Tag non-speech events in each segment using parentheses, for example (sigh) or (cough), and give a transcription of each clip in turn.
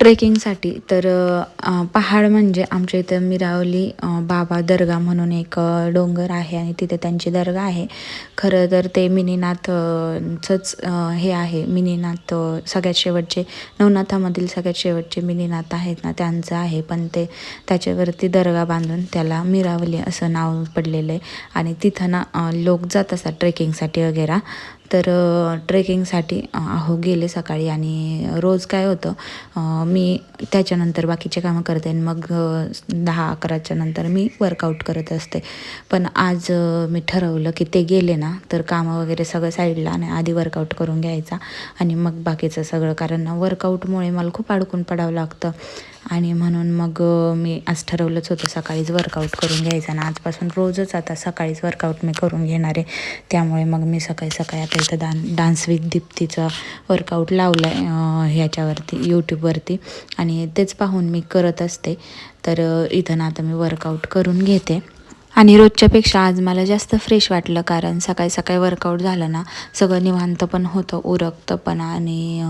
ट्रेकिंगसाठी. तर पहाड म्हणजे आमच्या इथं मिरावली बाबा दर्गा म्हणून एक डोंगर आहे आणि तिथे त्यांची दर्गा आहे. खरं तर ते मिनीनाथचंच हे आहे. मिनीनाथ सगळ्यात शेवटचे नवनाथामधील सगळ्यात शेवटचे मिनीनाथ आहेत ना त्यांचं आहे. पण ते त्याच्यावरती दर्गा बांधून त्याला मिरावली असं नाव पडलेलं आहे. आणि तिथं ना लोक जात असतात ट्रेकिंगसाठी वगैरे. तर ट्रेकिंगसाठी अहो गेले सकाळी आणि रोज काय होतं मी त्याच्यानंतर बाकीचे कामं करते आणि मग दहा अकराच्या नंतर मी वर्कआउट करत असते. पण आज मी ठरवलं की ते गेले ना तर कामं वगैरे सगळं साईडला आणि आधी वर्कआउट करून घ्यायचा आणि मग बाकीचं सगळं. कारण वर्कआउटमुळे मला खूप अडकून पडावं लागतं. आणि म्हणून मग मी आज ठरवलंच होतं सकाळीच वर्कआउट करून घ्यायचं आणि आजपासून रोजच आता सकाळीच वर्कआउट मी करून घेणार आहे. त्यामुळे मग मी सकाळी सकाळी आता इथं डान डान्स विथ दीप्तीचं वर्कआउट लावलं आहे ह्याच्यावरती यूट्यूबवरती आणि तेच पाहून मी करत असते. तर इथं ना आता मी वर्कआउट करून घेते. आणि रोजच्यापेक्षा आज मला जास्त फ्रेश वाटलं कारण सकाळी सकाळी वर्कआउट झालं ना सगळं निवांत पण होतं उरकतं पण आणि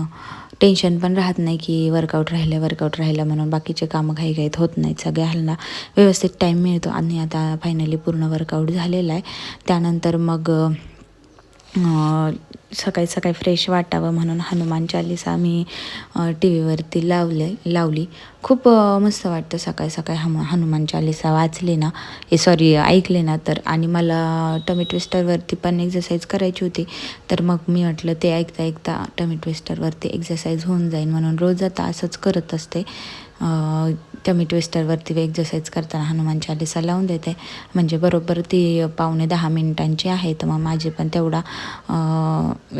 टेन्शन पण राहत नाही की वर्कआउट राहिलं वर्कआउट राहिलं म्हणून बाकीचे कामं घाई घाईत होत नाहीत. सगळ्यांना व्यवस्थित टाईम मिळतो आणि आता फायनली पूर्ण वर्कआउट झालेला आहे. त्यानंतर मग सकाळी सकाळी फ्रेश वाटावं म्हणून हनुमान चालीसा मी टी व्हीवरती लावले लावली. खूप मस्त वाटतं सकाळी सकाळी हम हनुमान चालीसा वाचले ना. हे सॉरी ऐकले ना तर. आणि मला टमी ट्विस्टरवरती पण एक्झरसाईज करायची होती. तर मग मी म्हटलं ते ऐकता ऐकता टमी ट्विस्टरवरती एक्झरसाईज होऊन जाईल म्हणून रोज आता असंच करत असते. कमी टमी ट्विस्टरवरती एक्झरसाईज करताना हनुमान चालीसा लावून देते. म्हणजे बरोबर ती पावणे दहा मिनिटांची आहे. तर मग माझी पण तेवढा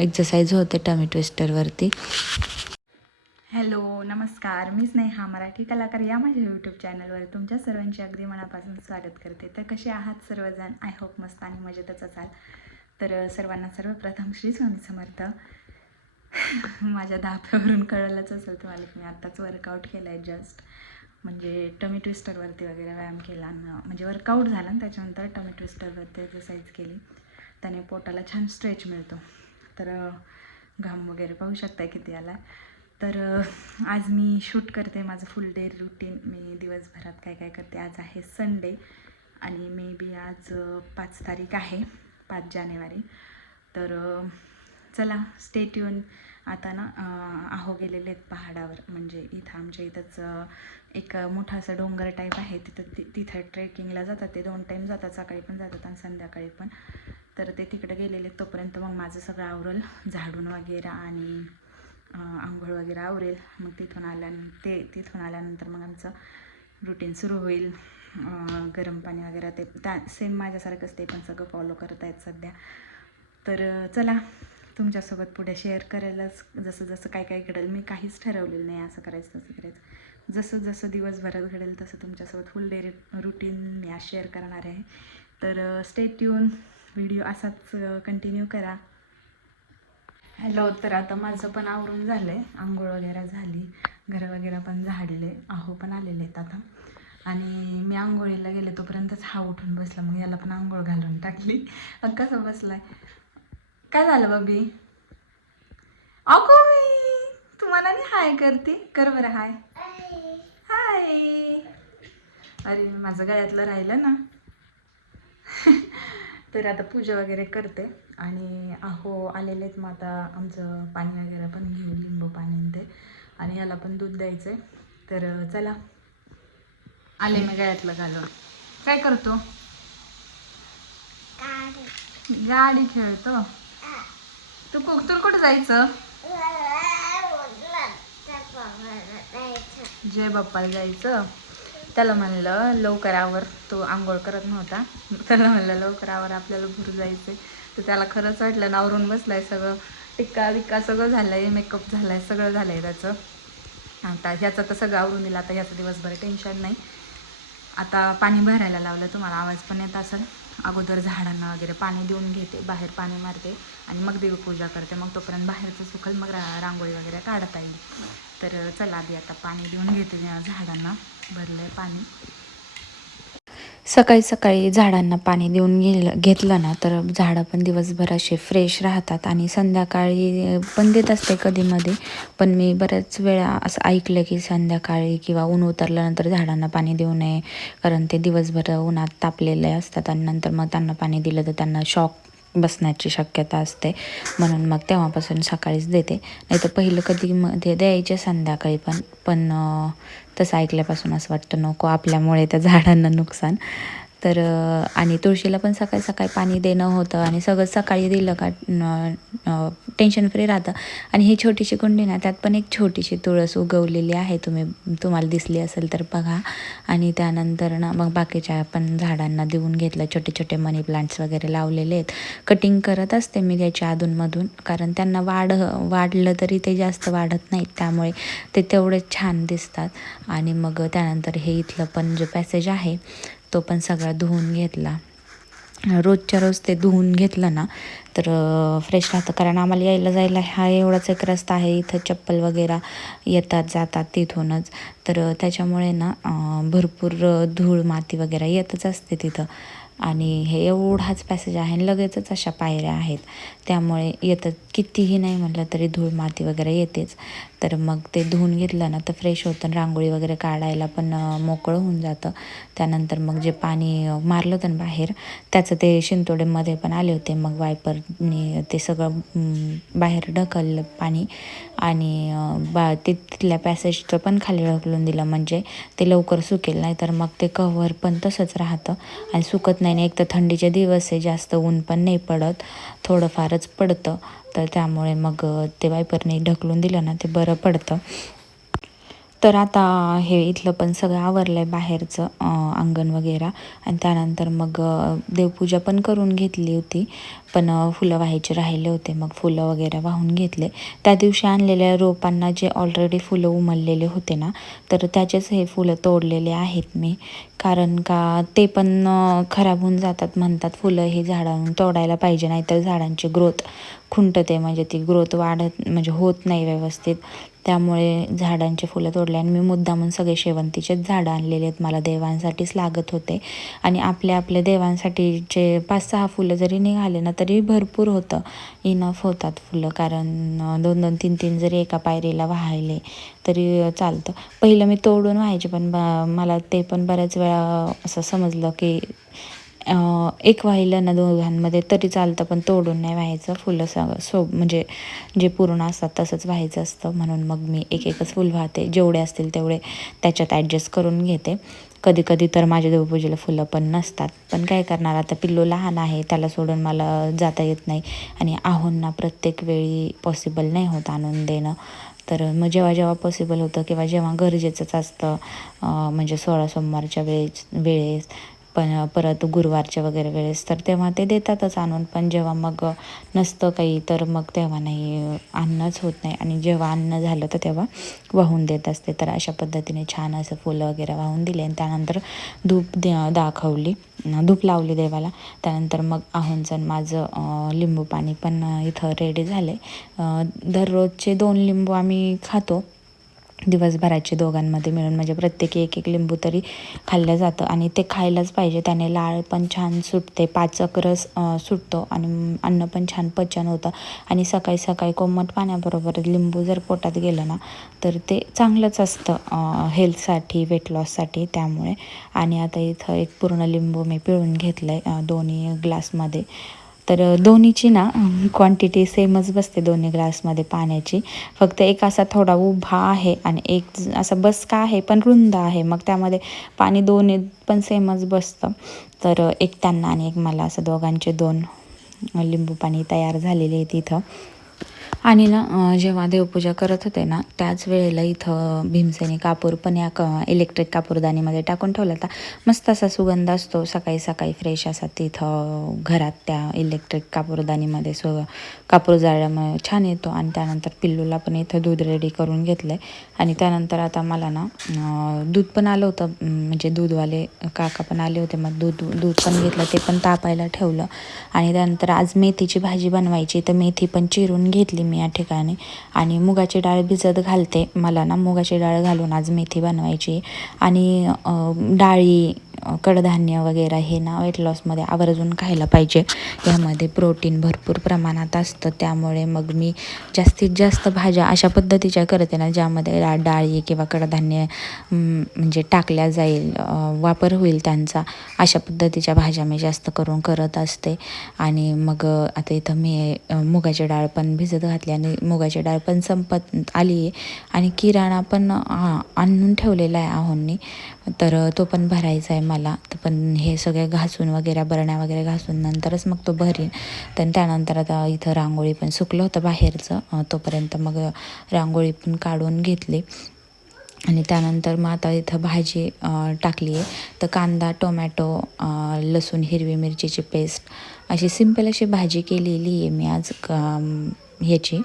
एक्झरसाईज होते टमी ट्विस्टरवरती हॅलो नमस्कार. मी स्नेहा मराठी कलाकार या माझ्या यूट्यूब चॅनलवर तुमच्या सर्वांचे अगदी मनापासून स्वागत करते. तर कसे आहात सर्वजण? आय होप मस्त आणि मजेतच असाल. तर सर्वांना सर्वप्रथम श्री स्वामी समर्थ. (laughs) माझ्या धाप्यावरून कळलंच असेल तुम्हाला की मी आत्ताच वर्कआउट केलं आहे जस्ट म्हणजे टमी ट्विस्टरवरती वगैरे व्यायाम केला आणि म्हणजे वर्कआउट झाला आणि त्याच्यानंतर टमी ट्विस्टरवरती एक्सरसाइज केली. त्याने पोटाला छान स्ट्रेच मिळतो. तर घाम वगैरे पाहू शकता किती आला. तर आज मी शूट करते माझं फुल डे रुटीन मी दिवसभरात काय काय करते आज आहे संडे आणि मे बी आज पाच तारीख आहे पाच जानेवारी. तर चला स्टेट येऊन आता ना आहो गेलेले आहेत पहाडावर. म्हणजे इथं आमच्या इथंच एक मोठा असा डोंगर टाईप आहे. तिथं ति तिथं ट्रेकिंगला जातात. ते दोन टाईम जातात. सकाळी पण जातात आणि संध्याकाळी पण. तर ते तिकडे गेलेले आहेत. तोपर्यंत मग माझं सगळं आवरेल. झाडून वगैरे आणि आंघोळ वगैरे आवरेल. मग तिथून आल्यान ते तिथून आल्यानंतर मग आमचं रुटीन सुरू होईल. गरम पाणी वगैरे ते त्या सेम माझ्यासारखंच ते पण सगळं फॉलो करत आहेत सध्या. तर चला. तुमच्यासोबत पुढे शेअर करायलाच जसं जसं काय काय घडेल मी काहीच ठरवलेलं नाही असं करायचं तसं करायचं. जसं जसं दिवसभरात घडेल तसं तुमच्यासोबत फुल डे रुटीन मी आज शेअर करणार आहे. तर स्टेट येऊन व्हिडिओ असाच कंटिन्यू करा. हॅलो तर आता माझं पण आवरून झालं आहे आंघोळ वगैरे झाली. घरं वगैरे पण झाडले. आहो पण आलेले आहेत आता. आणि मी आंघोळीला गेले तोपर्यंतच हा उठून बसला. मग याला पण आंघोळ घालून टाकली. कसं बसला आहे काय झालं बाबी? अगो तुम्हाला नाही हाय करते. कर बरं हाय. हाय. अरे माझं गळ्यातलं राहिलं ना. (laughs) तर आता पूजा वगैरे करते. आणि अहो आलेले आहेत मग आता आमचं पाणी वगैरे पण घेऊ लिंबू पाणी ते. आणि याला पण दूध द्यायचं आहे तर चला. आले मी गळ्यातलं घालून. काय करतो? गाडी खेळतो. तू कु तुला कुठं जायचं? जय बाप्पाला जायचं. त्याला म्हणलं लवकर आवर तो आंघोळ करत नव्हता. त्याला म्हणलं लवकर आवर आपल्याला भूर जायचं तर त्याला खरंच वाटलं नावरून बसलाय सगळं. टिक्का विक्का सगळं झालंय मेकअप झालाय सगळं झालंय त्याचं. आता ह्याचं तर सगळं आवरून दिलं. आता ह्याचं दिवसभर टेन्शन नाही. आता पाणी भरायला लावलं. तुम्हाला आवाज पण येत असेल. अगोदर झाडांना वगैरे पाणी देऊन घेते बाहेर पाणी मारते आणि मग देवपूजा करते. मग तोपर्यंत बाहेरचं सुखल मग रा रांगोळी वगैरे काढता येईल. तर चला आधी आता पाणी देऊन घेते झाडांना. भरलं आहे पाणी. सकाळी सकाळी झाडांना पाणी देऊन गेलं घेतलं ना तर झाडं पण दिवसभर असे फ्रेश राहतात आणि संध्याकाळी पण देत असते कधीमध्ये पण मी बऱ्याच वेळा असं ऐकलं की संध्याकाळी किंवा ऊन उतरल्यानंतर झाडांना पाणी देऊ नये कारण ते दिवसभर उन्हात तापलेले असतात आणि नंतर मग त्यांना पाणी दिलं तर त्यांना शॉक बसण्याची शक्यता असते. म्हणून मग तेव्हापासून सकाळीच देते. नाही तर पहिलं कधी मध्ये द्यायचे संध्याकाळी पण पण तसं ऐकल्यापासून असं वाटतं नको आपल्यामुळे त्या झाडांना नुकसान. तर आणि तुळशीला पण सकाळी सकाळी पाणी देणं होतं आणि सगळं सकाळी दिलं का टेन्शन फ्री राहतं. आणि ही छोटीशी कुंडी ना त्यात पण एक छोटीशी तुळस उगवलेली आहे. तुम्ही तुम्हाला दिसली असेल तर बघा. आणि त्यानंतर ना मग बाकीच्या पण झाडांना देऊन घेतलं. छोटे छोटे मनी प्लांट्स वगैरे लावलेले आहेत. कटिंग करत असते मी त्याच्या अधूनमधून. कारण त्यांना वाढ वाढलं तरी ते जास्त वाढत नाहीत. त्यामुळे ते तेवढे छान दिसतात. आणि मग त्यानंतर हे इथलं पण जो पॅसेज आहे तो पण सगळा धुवून घेतला. रोजच्या रोज ते धुवून घेतलं ना तर फ्रेश राहतं. कारण आम्हाला यायला जायला हा एवढाच एक रस्ता आहे. इथं चप्पल वगैरे येतात जातात तिथूनच. तर त्याच्यामुळे ना भरपूर धूळ माती वगैरे येतच असते तिथं. आणि हे एवढाच पॅसेज आहे आणि लगेचच अशा पायऱ्या आहेत. त्यामुळे येतं कितीही नाही म्हटलं तरी धूळ माती वगैरे येतेच. तर मग ते धुवून घेतलं ना तर फ्रेश होतं रांगोळी वगैरे काढायला पण मोकळं होऊन जातं. त्यानंतर मग जे पाणी मारलं होतं ना बाहेर त्याचं ते शिंतोडेमध्ये पण आले होते. मग वायपरने ते सगळं बाहेर ढकललं पाणी आणि बा ते तिथल्या पॅसेजचं पण खाली ढकलून दिलं. म्हणजे ते लवकर सुकेल नाही तर मग ते कव्हर पण तसंच राहतं. आणि सुकत नाही एक तर थंडीचे दिवस आहे जास्त ऊन पण नाही पडत. थोडंफारच पडतं. तर त्यामुळे मग ते वायपरने ढकलून दिलं ना ते बरं पडतं. तर आता हे इथलं पण सगळं आवरलं आहे बाहेरचं अंगण वगैरे. आणि त्यानंतर मग देवपूजा पण करून घेतली होती. पण फुलं व्हायचे राहिले होते. मग फुलं वगैरे वाहून घेतले. त्या दिवशी आणलेल्या रोपांना जे ऑलरेडी फुलं उमललेले होते ना तर त्याचेच हे फुलं तोडलेले आहेत मी. कारण का ते पण खराब होऊन जातात. म्हणतात फुलं हे झाडांना तोडायला पाहिजे नाहीतर झाडांची ग्रोथ खुंटते म्हणजे ती ग्रोथ वाढत म्हणजे होत नाही व्यवस्थित. त्यामुळे झाडांचे फुलं तोडले आणि मी मुद्दामून सगळे शेवंतीचेच झाडं आणलेले आहेत. मला देवांसाठीच लागत होते. आणि आपल्या आपल्या देवांसाठीचे पाच सहा फुलं जरी निघाले ना तरी भरपूर होतं. इनफ होतात फुलं कारण दोन दोन तीन तीन जरी एका पायरीला वाहायले तरी चालतं. पहिलं मी तोडून व्हायचे पण बा मला ते पण बऱ्याच वेळा असं समजलं की एक वाहिलं ना दोघांमध्ये तरी चालतं पण तोडून नाही व्हायचं. फुलं सग सो म्हणजे जे पूर्ण असतात तसंच व्हायचं असतं. म्हणून मग मी एक एकच फुल वाहते. जेवढे असतील तेवढे त्याच्यात ॲडजस्ट करून घेते. कधी कधी तर माझ्या देवपूजेला फुलं पण नसतात. पण काय करणार आता पिल्लू लहान आहे त्याला सोडून मला जाता येत नाही. आणि आहोंना प्रत्येक वेळी पॉसिबल नाही होत आणून देणं. तर मग जेव्हा जेव्हा पॉसिबल होतं किंवा जेव्हा गरजेचंच असतं म्हणजे सोळा सोमवारच्या वेळेस वेळेस पण परत गुरुवारच्या वगैरे वेळेस तर तेव्हा ते देतातच आणून. पण जेव्हा मग नसतं काही तर मग तेव्हा नाही आणणंच होत नाही. आणि जेव्हा अन्न झालं तर तेव्हा वाहून देत असते. तर अशा पद्धतीने छान असं फुलं वगैरे वाहून दिले आणि त्यानंतर धूप दे दाखवली. धूप लावली देवाला. त्यानंतर मग आहोंचं माझं लिंबू पाणी पण इथं रेडी झाले. दररोजचे दोन लिंबू आम्ही खातो. दिवसभराचे दोघांमध्ये मिळून म्हणजे प्रत्येकी एक एक लिंबू तरी खाल्लं जातं आणि ते खायलाच पाहिजे. त्याने लाळ पण छान सुटते पाचक रस सुटतो आणि अन्न पण छान पचन होतं. आणि सकाळी सकाळी कोमट पाण्याबरोबर लिंबू जर पोटात गेलं ना तर ते चांगलंच असतं हेल्थसाठी वेट लॉससाठी त्यामुळे. आणि आता इथं एक पूर्ण लिंबू मी पिळून घेतलं आहे दोन्ही ग्लासमध्ये तर दोन्हीची ना क्वांटिटी सेमच बसते दोन्ही ग्लासमध्ये पाण्याची. फक्त एक असा थोडा उभा आहे आणि एक असा बसका आहे पण रुंद आहे. मग त्यामध्ये पाणी दोन्ही पण सेमच बसतं. तर एक त्यांना आणि एक मला असं दोघांचे दोन लिंबू पाणी तयार झालेले आहेत तिथं. आणि ना जेव्हा देवपूजा करत होते ना त्याच वेळेला इथं भीमसेनी कापूर पण या क इलेक्ट्रिक कापूरदानीमध्ये टाकून ठेवला होता. मस्त असा सुगंध असतो सकाळी सकाळी फ्रेश असा तिथं घरात त्या इलेक्ट्रिक कापूरदानीमध्ये सु कापूर जाळल्यामुळे छान येतो. आणि त्यानंतर पिल्लूला पण इथं दूध रेडी करून घेतलं आहे आणि त्यानंतर आता मला ना दूध पण आलं होतं. म्हणजे दूधवाले काका पण आले होते. मग दूध दूध पण घेतलं ते पण तापायला ठेवलं. आणि त्यानंतर आज मेथीची भाजी बनवायची. तर मेथी पण चिरून घेतली मी. या ठिकाणी. आणि मुगाची डाळ भिजत घालते. मला ना मुगाची डाळ घालून आज मेथी बनवायची आणि डाळी कडधान्य वगैरे हे ना वेट लॉसमध्ये आवर्जून खायला पाहिजे. यामध्ये प्रोटीन भरपूर प्रमाणात असतं. त्यामुळे मग मी जास्तीत जास्त भाज्या अशा पद्धतीच्या करते ना ज्यामध्ये डा डाळी किंवा कडधान्य म्हणजे टाकल्या जाईल वापर होईल त्यांचा अशा पद्धतीच्या भाज्या मी जास्त करून करत असते. आणि मग आता इथं मी मुगाची डाळ पण भिजत घातली आणि मुगाची डाळ पण संपत आली आहे आणि किराणा पण आणून ठेवलेला आहे आहोंनी. तर तो पण भरायचा आहे मला. तर पण हे सगळे घासून वगैरे बरण्या वगैरे घासून नंतरच मग तो भरीन. तर त्यानंतर आता इथं रांगोळी पण सुकलं होतं बाहेरचं. तोपर्यंत मग रांगोळी पण काढून घेतली. आणि त्यानंतर मग आता इथं भाजी टाकली आहे. तर कांदा टोमॅटो लसूण हिरवी मिरचीची पेस्ट अशी सिंपल अशी भाजी केलेली आहे मी आज ह्याची.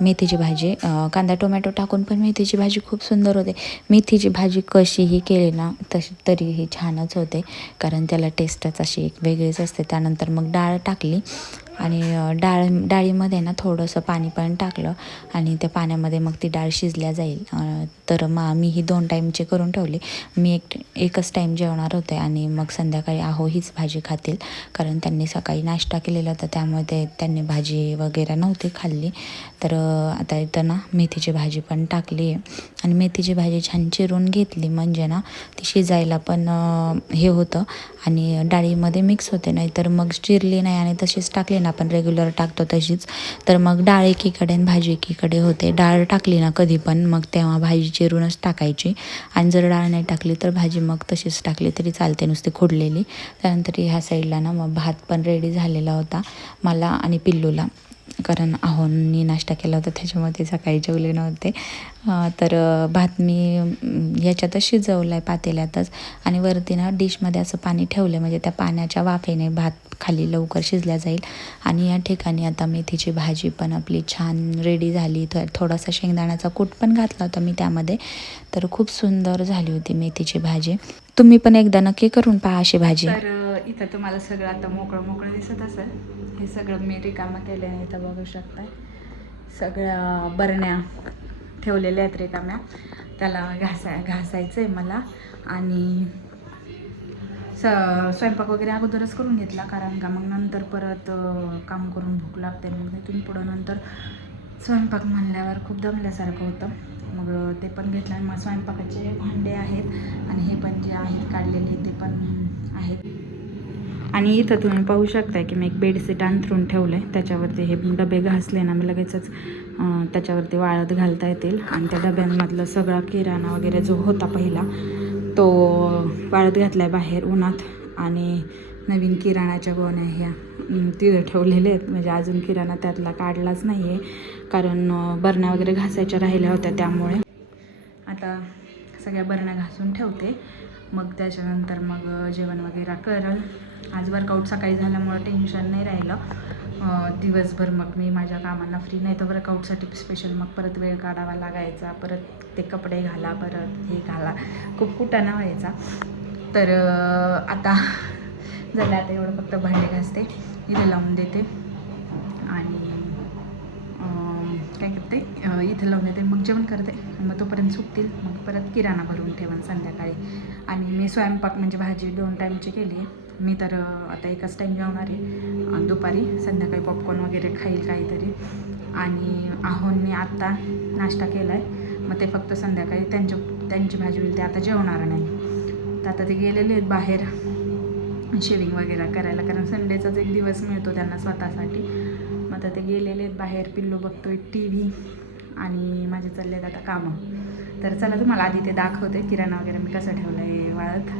मेथीची भाजी कांदा टोमॅटो टाकून पण मेथीची भाजी खूप सुंदर होते. मेथीची भाजी कशीही केली ना तशी तरीही छानच होते. कारण त्याला टेस्टच अशी एक वेगळीच असते. त्यानंतर मग डाळ टाकली आणि डाळ डाळीमध्ये ना थोडंसं पाणी पण टाकलं आणि त्या पाण्यामध्ये मग ती डाळ शिजल्या जाईल. तर मग मी ही दोन टाईमचे करून ठेवली. मी एक एकच टाईम जेवणार होते आणि मग संध्याकाळी आहो हीच भाजी खातील. कारण त्यांनी सकाळी नाश्ता केलेला होता त्यामुळे ते त्यांनी भाजी वगैरे नव्हती खाल्ली. तर आता इथं ना मेथीची भाजी पण टाकली आहे. आणि मेथीची भाजी छान चिरून घेतली म्हणजे ना ती शिजायला पण हे होतं. आणि डाळीमध्ये मिक्स होते नाही तर मग चिरली नाही आणि तशीच टाकली ना आपण रेग्युलर टाकतो तशीच. तर मग डाळ एकीकडे आणि भाजी एकीकडे होते. डाळ टाकली ना कधी पण मग तेव्हा भाजी चिरूनच टाकायची. आणि जर डाळ नाही टाकली तर भाजी मग तशीच टाकली तरी चालते नुसती खोडलेली. त्यानंतर ह्या साईडला ना मग भात पण रेडी झालेला होता मला आणि पिल्लूला. कारण आहोंनी नाश्ता केला होता त्याच्यामध्ये सकाळी जेवले नव्हते. तर भात मी याच्यातच शिजवला आहे पातेल्यातच आणि वरती ना डिशमध्ये असं पाणी ठेवलं म्हणजे त्या पाण्याच्या वाफेने भात खाली लवकर शिजल्या जाईल. आणि या ठिकाणी आता मेथीची भाजी पण आपली छान रेडी झाली. तर थोडासा शेंगदाण्याचा कूट पण घातला होता मी त्यामध्ये. तर खूप सुंदर झाली होती मेथीची भाजी. तुम्ही पण एकदा नक्की करून पहा अशी भाजी. तर इथं तुम्हाला सगळं आता मोकळं मोकळं दिसत असेल. हे सगळं मी रिकामं केल्याने इथं बघू शकताय. सगळ्या बरण्या ठेवलेल्या आहेत रिकाम्या. त्याला घासा घासायचं आहे मला. आणि स स्वयंपाक वगैरे अगोदरच करून घेतला कारण का मग नंतर परत काम करून भूक लागते. मग तिथून पुढं नंतर स्वयंपाक म्हणल्यावर खूप दमल्यासारखं होतं. मग ते पण घेतलं आणि मग स्वयंपाकाचे भांडे आहेत आणि हे पण जे आहेत काढलेले ते पण आहेत. आणि इथं तुम्ही पाहू शकताय की मी एक बेडशीट अंथरून ठेवलं आहे त्याच्यावरती हे डबे घासले ना मी लगेचच त्याच्यावरती वाळत घालता येतील. आणि त्या डब्यांमधलं सगळा किराणा वगैरे जो होता पहिला तो वाळत घातला आहे बाहेर उन्हात आणि नवीन किराणाच्या गोण्या ह्या तिथं ठेवलेल्या आहेत. म्हणजे अजून किराणा त्यातला काढलाच नाही आहे कारण बरण्या वगैरे घासायच्या राहिल्या होत्या त्यामुळे. आता सगळ्या बरण्या घासून ठेवते. मग त्याच्यानंतर मग जेवण वगैरे करल. आज वर्कआउट सकाळी झाल्यामुळं टेन्शन नाही राहिलं. दिवसभर मग मी माझ्या कामांना फ्री नाही तर वर्कआउटसाठी स्पेशल मग परत वेळ काढावा लागायचा. परत ते कपडे घाला परत हे घाला. खूप कुटाणा व्हायचा. तर आता (laughs) झालं आता एवढं फक्त भांडे घासते. इथे लावून देते. आणि काय करते? इथे इथं लावून देते. मग जेवण करते. मग तोपर्यंत सुकतील. मग परत किराणा भरून ठेवन संध्याकाळी. आणि मी स्वयंपाक म्हणजे भाजी दोन टाईमची केली आहे मी तर आता एकच टाईम जेवणार आहे. दुपारी संध्याकाळी पॉपकॉर्न वगैरे खाईल काहीतरी. आणि आहोंनी आत्ता नाश्ता केला आहे मग ते फक्त संध्याकाळी त्यांच्या त्यांची भाजी होईल ते आता जेवणार नाही. तर आता ते गेलेले आहेत बाहेर. शेविंग वगैरे करायला कारण संडेचाच एक दिवस मिळतो त्यांना स्वतःसाठी. मग आता ते गेलेले आहेत बाहेर पिल्लू बघतोय टी व्ही आणि माझे चालले आहेत आता कामं. तर चला तुम्हाला आधी ते दाखवते किराणा वगैरे मी कसं ठेवलं आहे वाळत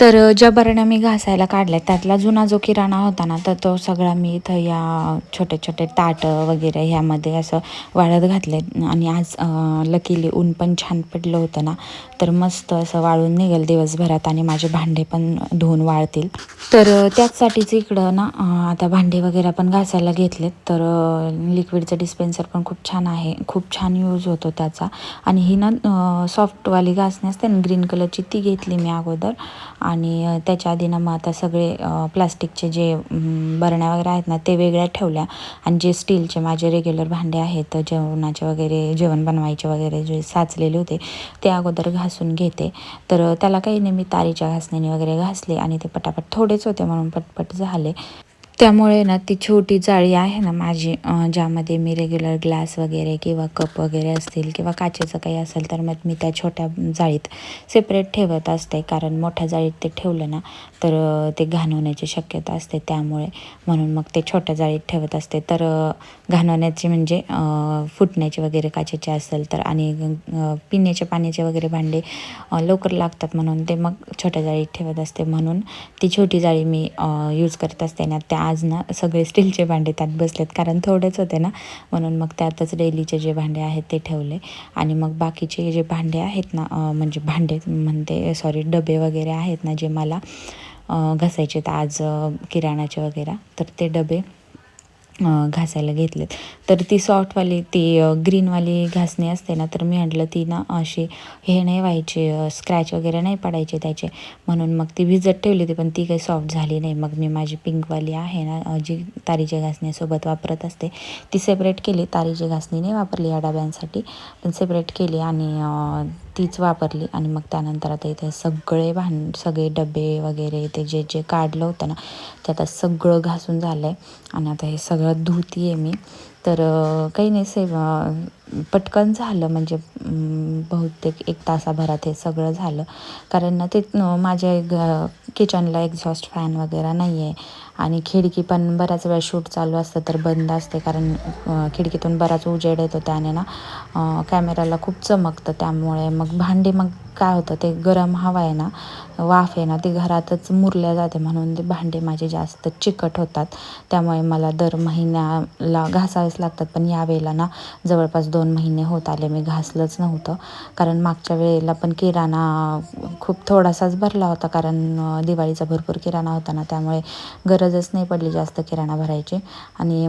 तर ज्या बरण्या मी घासायला काढल्या त्यातला जुना जो किराणा होता ना तर तो सगळा मी इथं या छोटे छोटे ताटं वगैरे ह्यामध्ये असं वाळत घातले. आणि आज लकीली ऊन पण छान पडलं होतं ना तर मस्त असं वाळून निघेल दिवसभरात आणि माझे भांडे पण धुवून वाळतील. तर त्याचसाठीच इकडं ना आता भांडे वगैरे पण घासायला घेतलेत. तर लिक्विडचं डिस्पेन्सर पण खूप छान आहे. खूप छान यूज होतो त्याचा. आणि ही ना सॉफ्टवाली घासणी असते ना ग्रीन कलरची ती घेतली मी अगोदर. आणि त्याच्या आधी ना मग आता सगळे प्लास्टिकचे जे बरण्या वगैरे आहेत ना ते वेगळ्या ठेवल्या. आणि जे स्टीलचे माझे रेग्युलर भांडे आहेत जेवणाचे वगैरे जेवण बनवायचे वगैरे जे साचलेले होते ते अगोदर घासून घेते. तर त्याला काही नाही मी तारीच्या घासणीने वगैरे घासले आणि ते पटापट थोडेच होते म्हणून पटपट झाले. त्यामुळे ना ती छोटी जाळी आहे ना माझी ज्यामध्ये मी रेग्युलर ग्लास वगैरे किंवा कप वगैरे असतील किंवा काचेचं काही असेल तर मग मी त्या छोट्या जाळीत सेपरेट ठेवत असते. कारण मोठ्या जाळीत ते ठेवलं ना तर ते घाणवण्याची शक्यता असते त्यामुळे. म्हणून मग ते छोट्या जाळीत ठेवत असते. तर घाणवण्याची म्हणजे फुटण्याची वगैरे काचेचे असेल तर आणि पिण्याचे पाण्याचे वगैरे भांडे लवकर लागतात म्हणून ते मग छोट्या जाळीत ठेवत असते. म्हणून ती छोटी जाळी मी यूज करत असते ना त्या आज ना सगळे स्टीलचे भांडे त्यात बसलेत कारण थोडेच होते ना. म्हणून मग त्यातच डेलीचे जे भांडे आहेत ते ठेवले. आणि मग बाकीचे जे भांडे आहेत ना म्हणजे भांडे म्हणते सॉरी डबे वगैरे आहेत ना जे मला घासायचे आहेत आज किराणाचे वगैरे. तर ते डबे घासायला घेतलेत. तर ती सॉफ्टवाली ती ग्रीनवाली घासणी असते ना तर मी म्हटलं ती ना अशी हे नाही व्हायचे स्क्रॅच वगैरे नाही पडायचे त्याचे. म्हणून मग ती भिजत ठेवली होती पण ती काही सॉफ्ट झाली नाही. मग मी माझी पिंकवाली आहे ना जी तारीच्या घासणीसोबत वापरत असते ती सेपरेट केली. तारीची घासणी नाही वापरली या डब्यांसाठी पण सेपरेट केली आणि तीच वापरली आणि मग त्यानंतर आता इथे सगळे भांड सगळे डबे वगैरे ते जे जे काढलं होतं ना ते आता सगळं घासून झालं आहे आणि आता हे सगळं धुती आहे मी. तर काही नाही सेव पटकन झालं म्हणजे बहुतेक एक तासाभरात हे सगळं झालं. कारण ना ते माझ्या ग किचनला एक्झॉस्ट फॅन वगैरे नाही आहे आणि खिडकी पण बऱ्याच वेळा शूट चालू असतं तर बंद असते. कारण खिडकीतून बराच उजेड येतो त्याने ना. कॅमेराला खूप चमकतं त्यामुळे. मग भांडे मग काय होतं ते गरम हवा आहे ना वाफ आहे ना ती घरातच मुरल्या जाते म्हणून ते भांडे माझे जास्त चिकट होतात. त्यामुळे मला दर महिन्याला घासावेच लागतात. पण यावेळेला ना जवळपास दोन महिने होत आले मी घासलंच नव्हतं. कारण मागच्या वेळेला पण किराणा खूप थोडासाच भरला होता. कारण दिवाळीचा भरपूर किराणा होता ना त्यामुळे गरजच नाही पडली जास्त किराणा भरायची. आणि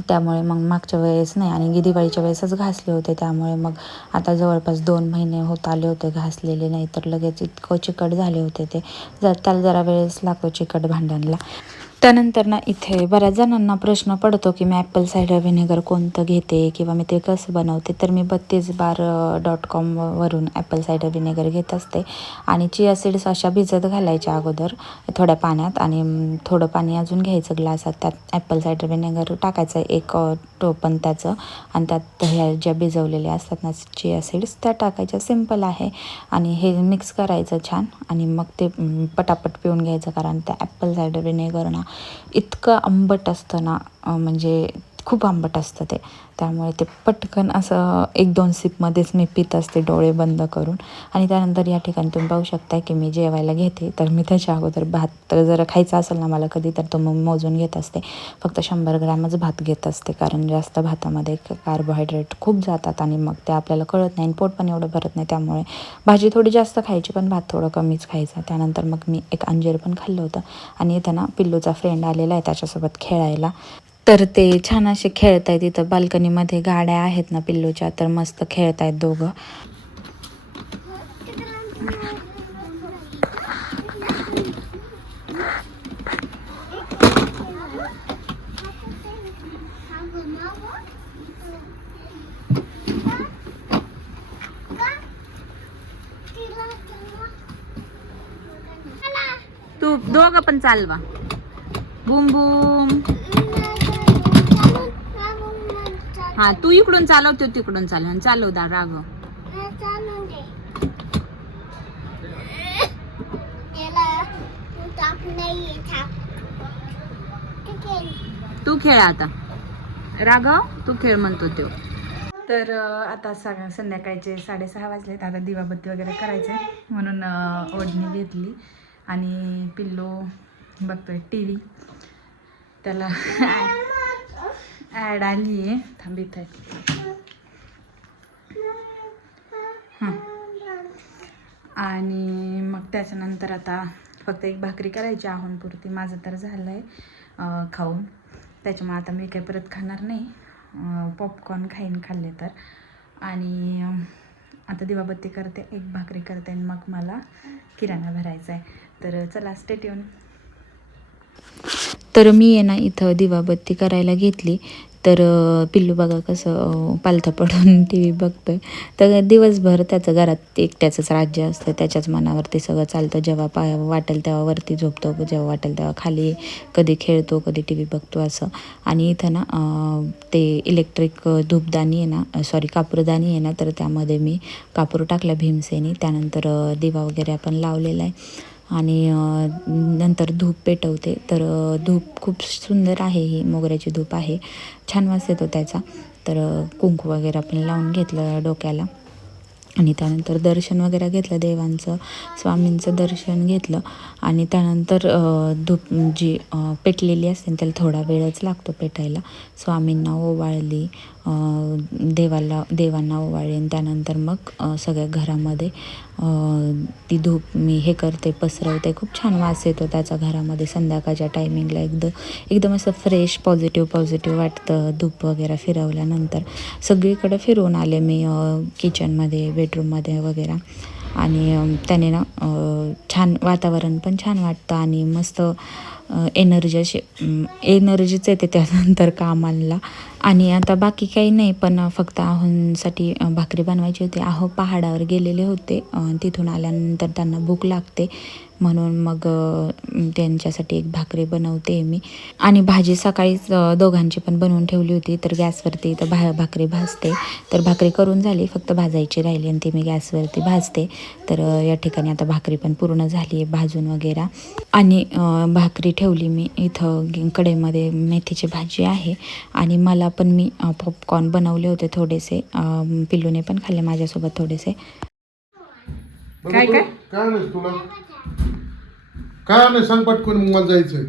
त्यामुळे मग मागच्या वेळेस नाही आणि दिवाळीच्या वेळेसच घासले होते त्यामुळे मग आता जवळपास दोन महिने होत आले होते घासलेले नाही तर लगेच इतकं चिकट झाले होते ते. जर त्याला जरा वेळेस लागतो चिकट भांड्यांना. त्यानंतर ना इथे बऱ्याच जणांना प्रश्न पडतो की मी ॲपल सायडर व्हिनेगर कोणतं घेते किंवा मी ते कसं बनवते? तर मी बत्तीस बार डॉट कॉमवरून ॲपल सायडर व्हिनेगर घेत असते. आणि चिया सीड्स अशा भिजत घालायच्या अगोदर थोड्या पाण्यात आणि थोडं पाणी अजून घ्यायचं ग्लासात त्यात ॲपल सायडर व्हिनेगर टाकायचं एक टोपन टोपण त्याचं आणि त्यात ह्या ज्या भिजवलेल्या असतात ना चिया सीड्स त्या टाकायच्या. सिंपल आहे. आणि हे मिक्स करायचं छान. आणि मग ते पटापट पिऊन घ्यायचं कारण त्या ॲपल सायडर व्हिनेगर ना इतकं आंबट असतं ना म्हणजे खूप आंबट असतं ते. त्यामुळे ते पटकन असं एक दोन सिपमध्येच मी पित असते डोळे बंद करून. आणि त्यानंतर या ठिकाणी तुम्ही पाहू शकता की मी जेवायला घेते. तर मी त्याच्या अगोदर भात तर जर खायचा असेल ना मला कधी तर तो मग मोजून घेत असते. फक्त शंभर ग्रॅमच भात घेत असते. कारण जास्त भातामध्ये कार्बोहायड्रेट खूप जातात आणि मग ते आपल्याला कळत नाही आणि पोट पण एवढं भरत नाही. त्यामुळे भाजी थोडी जास्त खायची पण भात थोडं कमीच खायचा. त्यानंतर मग मी एक अंजीर पण खाल्लं होतं. आणि त्यांना पिल्लूचा फ्रेंड आलेला आहे त्याच्यासोबत खेळायला. तर ते छान असे खेळत आहेत इथं बाल्कनीमध्ये गाड्या आहेत ना पिल्लूच्या तर मस्त खेळत आहेत दोघं. तू दोघं पण चालवा. बुम बुम हा तू इकडून चालव तो तिकडून चालव. चालव दा राघव. तू खेळ. आता. राघव तू खेळ म्हणतो तो. तर आता सग संध्याकाळचे साडेसहा वाजलेत. आता दिवाबत्ती वगैरे करायचं म्हणून ओढणी घेतली. आणि पिल्लू बघतोय टी व्ही त्याला ॲड आली आहे. थांबित आहे आणि मग त्याच्यानंतर आता फक्त एक भाकरी करायची आहोनपुरती. माझं तर झालं आहे खाऊन. त्याच्यामुळे आता मी काही परत खाणार नाही. पॉपकॉर्न खाईन खाल्ले तर. आणि आता दिवाबत्ती करते एक भाकरी करते आणि मग मला किराणा भरायचा आहे तर चला स्टेट येऊन तर मी आहे ना इथं दिवाबत्ती करायला घेतली. तर पिल्लू बघा कसं पालथं पडून (laughs) टी व्ही बघतोय. तर दिवसभर त्याचं घरात एकट्याचंच राज्य असतं. त्याच्याच मनावरती सगळं चालतं. जेव्हा पा वाटेल तेव्हा वरती झोपतो. जेव्हा वाटेल तेव्हा खाली कधी खेळतो कधी टी व्ही बघतो असं. आणि इथं ना ते इलेक्ट्रिक धूपदानी आहे ना सॉरी कापूरदानी आहे ना तर त्यामध्ये मी कापूर टाकला भीमसेनी. त्यानंतर दिवा वगैरे आपण लावलेला आहे. आणि नंतर धूप पेटवते. तर धूप खूप सुंदर आहे. ही मोगऱ्याची धूप आहे. छान वास येतो त्याचा. तर कुंकू वगैरे आपण लावून घेतलं डोक्याला. आणि त्यानंतर दर्शन वगैरे घेतलं देवांचं स्वामींचं दर्शन घेतलं. आणि त्यानंतर धूप जी पेटलेली असते त्याला थोडा वेळच लागतो पेटायला. स्वामींना ओवाळली देवाला देवांना ओवाळेन. त्यानंतर मग सगळ्या घरामध्ये ती धूप मी हे करते पसरवते. खूप छान वास येतो त्याचा घरामध्ये संध्याकाळच्या टायमिंगला एकदम एकदम असं फ्रेश पॉझिटिव्ह पॉझिटिव्ह वाटतं धूप वगैरे फिरवल्यानंतर. सगळीकडे फिरून आले मी किचनमध्ये बेडरूममध्ये वगैरे. आणि त्याने ना छान वातावरण पण छान वाटतं आणि मस्त एनर्जी अशी एनर्जीच येते त्यानंतर कामाला. आणि आता बाकी काही नाही पण फक्त आहोंसाठी भाकरी बनवायची होती. आहो पहाडावर गेलेले होते तिथून आल्यानंतर त्यांना भूक लागते. म्हणून मग त्यांच्यासाठी एक भाकरी बनवते मी. आणि भाजी सकाळीच दोघांची पण बनवून ठेवली होती तर गॅसवरती तर भा भाकरी भाजते. तर भाकरी करून झाली फक्त भाजायची राहिली आणि ती मी गॅसवरती भाजते. तर या ठिकाणी आता भाकरी पण पूर्ण झाली आहे भाजून वगैरे. आणि भाकरी ठेवली मी इथं कढईमध्ये मेथीची भाजी आहे. आणि मला पण मी पॉपकॉर्न बनवले होते थोडेसे पिल्लूने पण खाल्ले माझ्यासोबत थोडेसे. काय- काय? काय नाही तुला? काय नाही सांग पटकून मग मला जायचंय.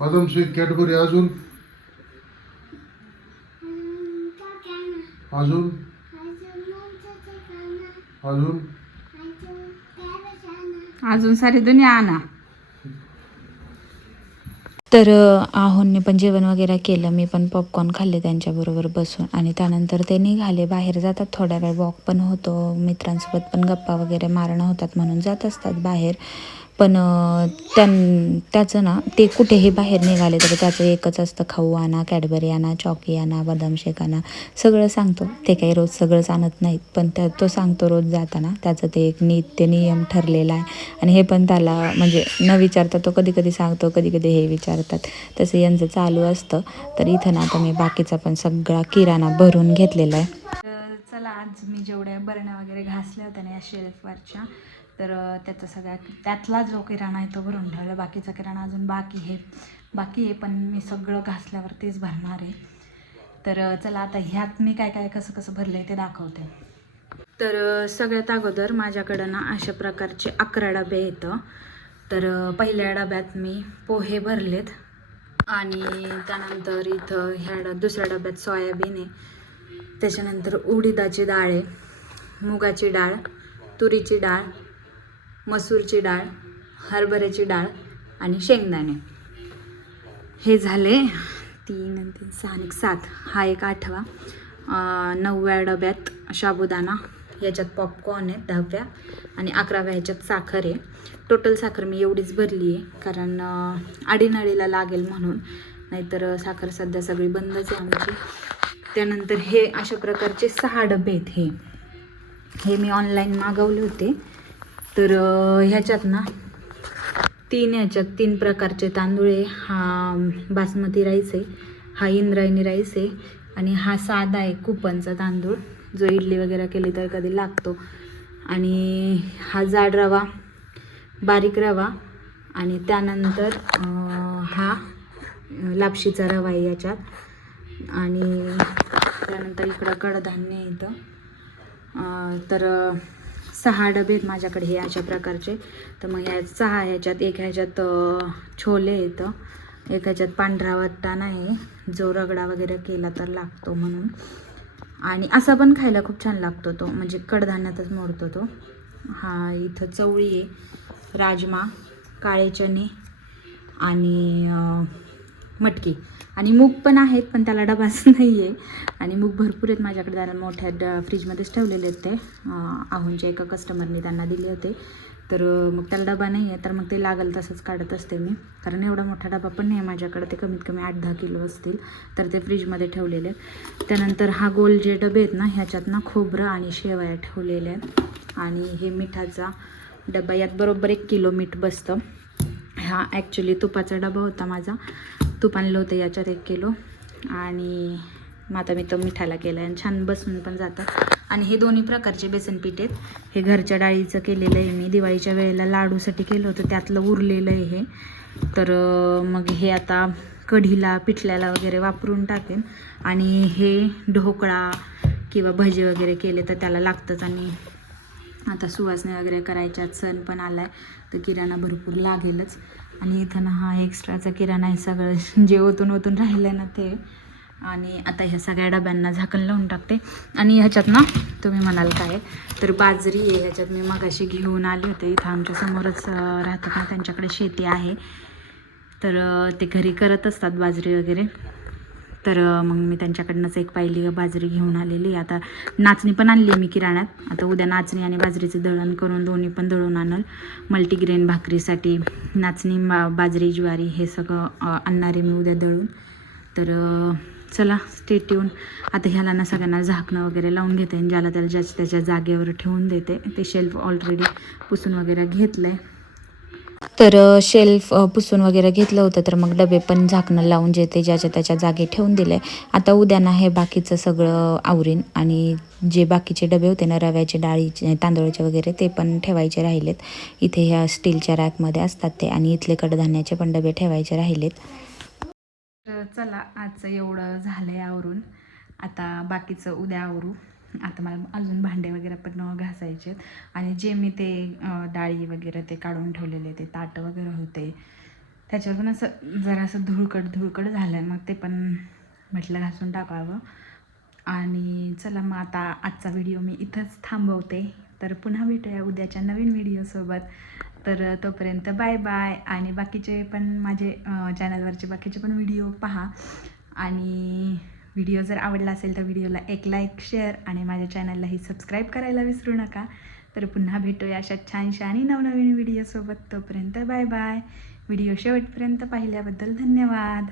बदाम स्वीट कॅडबरी अजून? अजून? अजून? अजून सारी दुनिया आणा. तर अ, आहोंनी पण जेवण वगैरे केलं. मी पण पॉपकॉर्न खाल्ले त्यांच्याबरोबर बसून. आणि त्यानंतर ते निघाले बाहेर जातात. थोड्या वेळ वॉक पण होतो. मित्रांसोबत पण गप्पा वगैरे मारणं होतात म्हणून जात असतात बाहेर. पण त्या त्यां त्याचं ना ते कुठेही बाहेर निघाले तर त्याचं एकच असतं खाऊ आणा कॅडबरी आणा चॉकी आणा बदाम शेक आणा सगळं सांगतो. ते काही रोज सगळंच आणत नाहीत पण त्या तो सांगतो रोज जाताना त्याचं ते एक नित्य नियम ठरलेला आहे. आणि हे पण त्याला म्हणजे न विचारता तो कधी कधी सांगतो कधी कधी हे विचारतात. तसं यांचं चालू असतं. तर इथं ना आता मी बाकीचा पण सगळा किराणा भरून घेतलेला आहे. तर चला आज मी जेवढ्या बरण्या वगैरे घासल्या होत्या ना या शेल्फवरच्या तर त्याचा सगळ्या त्यातला जो किराणा आहे तो भरून ठेवला. बाकीचा किराणा अजून बाकी आहे. बाकी आहे पण मी सगळं घासल्यावर तेच भरणार आहे. तर चला आता ह्यात मी काय काय कसं कसं भरलं आहे ते दाखवते. तर सगळ्यात अगोदर माझ्याकडं ना अशा प्रकारचे अकरा डबे येतं तर पहिल्या डब्यात मी पोहे भरलेत. आणि त्यानंतर इथं ह्या ड दुसऱ्या डब्यात सोयाबीन आहे. त्याच्यानंतर उडीदाची डाळ आहे. मुगाची डाळ तुरीची डाळ मसूरची डाळ हरभऱ्याची डाळ आणि शेंगदाणे. हे झाले तीन आणि तीन सहा आणि एक सात. हा एक आठवा. नवव्या डब्यात साबुदाणा याच्यात पॉपकॉर्न आहे दहाव्या आणि अकराव्या ह्याच्यात साखर आहे. टोटल साखर मी एवढीच भरली आहे कारण अं, आडीनळीला लागेल म्हणून. नाहीतर साखर सध्या सगळी बंदच आहे आमची. त्यानंतर हे अशा प्रकारचे सहा डबे आहेत हे. हे मी ऑनलाईन मागवले होते. तर ह्याच्यात ना तीन ह्याच्यात तीन प्रकारचे तांदूळ आहे. हा बासमती राईस आहे हा इंद्रायणी राईस आहे आणि हा साधा आहे कुपनचा तांदूळ. जो इडली वगैरे केली तर कधी लागतो. आणि हा जाड रवा बारीक रवा आणि त्यानंतर हा लापशीचा रवा आहे याच्यात. आणि त्यानंतर इकडं कडधान्य इथं. तर सहा डबे आहेत माझ्याकडे हे अशा प्रकारचे. तर मग या सहा ह्याच्यात एक ह्याच्यात छोले येतं एक ह्याच्यात पांढरा वाटाणा आहे जो रगडा वगैरे केला तर लागतो म्हणून. आणि असा पण खायला खूप छान लागतो तो म्हणजे कडधान्यातच मोडतो तो. हा इथं चवळी आहे राजमा काळे चणे आणि मटकी. आणि मूग पण आहेत पण त्याला डबाच नाही आहे आणि मूग भरपूर आहेत माझ्याकडे जरा मोठ्या ड फ्रीजमध्येच ठेवलेले आहेत ते. अं, एका कस्टमरने त्यांना दिले होते. तर मग त्याला डबा नाही आहे तर मग ते लागल तसंच काढत असते मी. कारण एवढा मोठा डबा पण नाही आहे माझ्याकडे ते कमीत कमी आठ दहा किलो असतील. तर ते फ्रीजमध्ये ठेवलेले आहेत. त्यानंतर हा गोल जे डबे आहेत ना ह्याच्यात ना खोबरं आणि शेवया ठेवलेल्या आहेत. आणि हे मिठाचा डबा यात बरोबर एक किलो मीठ बसतं. हा ॲक्च्युली तुपाचा डबा होता माझा. तूप आणलं होतं याच्यात एक किलो. आणि मग आता मी तो मिठाला केला आहे आणि छान बसून पण जातं. आणि हे दोन्ही प्रकारचे बेसन पीठ आहेत. हे घरच्या डाळीचं केलेलं आहे मी. दिवाळीच्या वेळेला लाडूसाठी केलं होतं. त्यातलं उरलेलं आहे हे. तर मग हे आता कढीला पिठल्याला वगैरे वापरून टाकेन. आणि हे ढोकळा किंवा भजी वगैरे केले तर त्याला लागतंच. आणि आता सुवासणी वगैरे करायच्यात. सण पण आलाय. तर किराणा भरपूर लागेलच. आणि इथं ना हा एक्स्ट्राचा किराणा आहे सगळं (laughs) जे ओतून ओतून राहिलं ना ते. आणि आता ह्या सगळ्या डब्यांना झाकण लावून टाकते. आणि ह्याच्यात ना तुम्ही म्हणाल काय? तर बाजरी आहे ह्याच्यात मी मगाशी घेऊन आले होते. इथं आमच्या समोरच राहतात ना त्यांच्याकडे शेती आहे. तर ते घरी करत असतात बाजरी वगैरे. तर मग मी त्यांच्याकडनंच एक पाहिली बाजरी घेऊन आलेली. आता नाचणी पण आणली मी किराण्यात. आता उद्या नाचणी आणि बाजरीचं दळण करून दोन्ही पण दळून आणल. मल्टीग्रेन भाकरीसाठी नाचणी बा बाजरी ज्वारी हे सगळं आणणार आहे मी उद्या दळून. तर चला स्टेट येऊन आता ह्याला ना सगळ्यांना झाकणं वगैरे लावून घेते आणि ज्याला त्याला ज्याच्या त्याच्या जागेवर ठेवून देते. ते शेल्फ ऑलरेडी पुसून वगैरे घेतलं आहे तर शेल्फ पुसून वगैरे घेतलं होतं तर मग डबे पण झाकणं लावून जे ते ज्याच्या त्याच्या जागी ठेवून दिले. आता उद्या ना हे बाकीचं सगळं आवरीन आणि जे बाकीचे डबे होते ना रव्याचे डाळीचे तांदूळाचे वगैरे ते पण ठेवायचे राहिलेत. इथे ह्या स्टीलच्या रॅकमध्ये असतात ते आणि इथले कडधान्याचे पण डबे ठेवायचे राहिलेत. तर चला आजचं एवढं झालं आहे आवरून. आता बाकीचं उद्या आवरू. आता मला अजून भांडे वगैरे पण घासायचे आहेत आणि जे मी ते डाळी वगैरे ते काढून ठेवलेले ते ताटं वगैरे होते. त्याच्यावर पण असं जरासं धुळकट धुळकट झालं आहे मग ते पण म्हटलं घासून टाकावं. आणि चला मग आता आजचा व्हिडिओ मी इथंच थांबवते. तर पुन्हा भेटूया उद्याच्या नवीन व्हिडिओसोबत तर तोपर्यंत बाय बाय. आणि बाकीचे पण माझे चॅनलवरचे बाकीचे पण व्हिडिओ पहा. आणि व्हिडिओ जर आवडला असेल तर व्हिडिओला एक लाईक शेअर आणि माझ्या चॅनललाही सबस्क्राईब करायला विसरू नका. तर पुन्हा भेटूया अशा छानशा आणि नवनवीन व्हिडिओसोबत तोपर्यंत बाय बाय व्हिडिओ शेवटपर्यंत पाहिल्याबद्दल धन्यवाद.